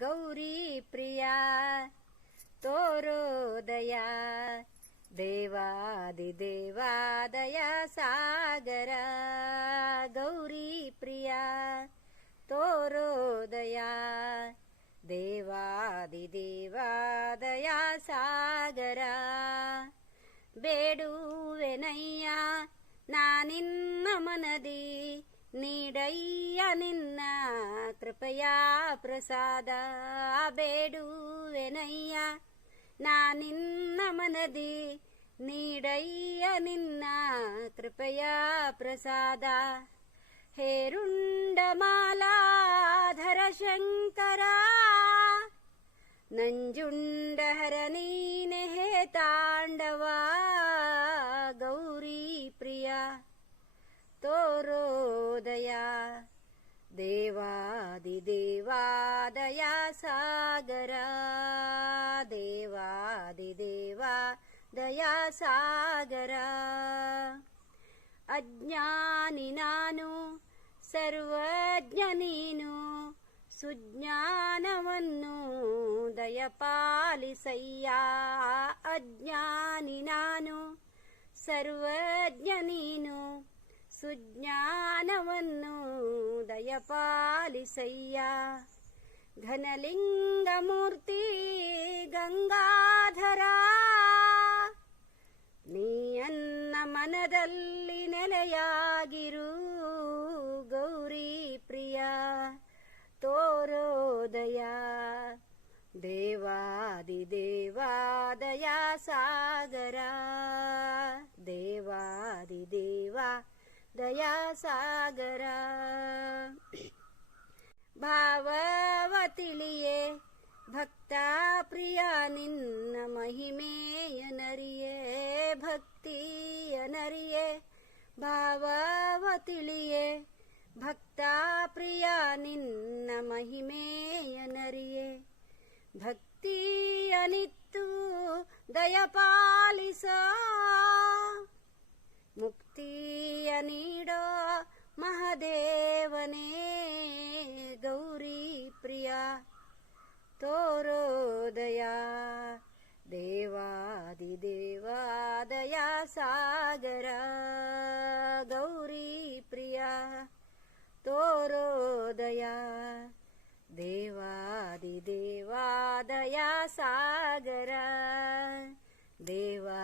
ಗೌರಿ ಪ್ರಿಯ ತೋರೋದಯ ದೇವಾದಿದೇವಾದಯ ಸಾಗರ ಗೌರಿ ಪ್ರಿಯ ತೋರೋದಯ ದೇವಾದಿದೇವಾದಯ ಸಾಗರ ಬೇಡುವೆನಯ್ಯ ನಾನಿನ್ನ ಮನದಿ ನೀಡಯ್ಯ ನಿನ್ನ ಕೃಪಯಾ ಪ್ರಸಾದ ಬೇಡುವೆನಯ್ಯ. ನಾ ನಿನ್ನ ಮನದಿ ನೀಡಯ್ಯ ನಿನ್ನ ಕೃಪಯಾ ಪ್ರಸಾದ. ಹೇರುಂಡಮಾಲಾಧರ ಶಂಕರ ನಂಜುಂಡಹರ ನೀನೆ ಹೇ ತಾಂಡವ ಗೌರಿ ಪ್ರಿಯ. ತೋರೋದಯ ದೇವಾದಿದೇವಾದಯ ಸಾಗರ ದೇವಾದಿದೇವಾ ದಯಾ ಸಾಗರ ಅಜ್ಞಾನಿ ನಾನು ಸರ್ವಜ್ಞ ನೀನು ಸುಜ್ಞಾನವನ್ನು ದಯಪಾಲಿಸಯ್ಯ ಅಜ್ಞಾನಿ ನಾನು ಸರ್ವಜ್ಞ ನೀನು ಸುಜ್ಞಾನವನ್ನು ದಯಪಾಲಿಸಯ್ಯ ಘನಲಿಂಗಮೂರ್ತಿ ಗಂಗಾಧರ. ನೀಯನ್ನ ಮನದಲ್ಲಿ ನೆಲೆಯಾಗಿರು ಗೌರಿ ಪ್ರಿಯ. ತೋರೋದಯ ದೇವಾದಿ ದೇವಾದಯ ಸಾಗರ. ದೇವಾದಿದೇವ ದಯಾ ಸಾಗರ. ಭಾವವತಿಳಿಯೇ, ಭಕ್ತ ಪ್ರಿಯ ನಿನ್ನ ಮಹಿಮೆಯನರಿಯೇ ಭಕ್ತಿಯನರಿಯೇ ಭಾವವತಿಳಿಯೇ, ಭಕ್ತ ಪ್ರಿಯ ನಿನ್ನ ಮಹಿಮೆಯನರಿಯೇ ಭಕ್ತಿಯನಿತ್ತು ದಯಪಾಲಿಸ ಮುಕ್ತಿಯ ನೀಡೋ ಮಹದೇವನೇ. ಸಾಗರ ಗೌರಿ ಪ್ರಿಯ ತೋರೋದಯ ದೇವಾದಿದೇವಾದಯ ಸಾಗರ ದೇವಾದಿದೇವಾದಯ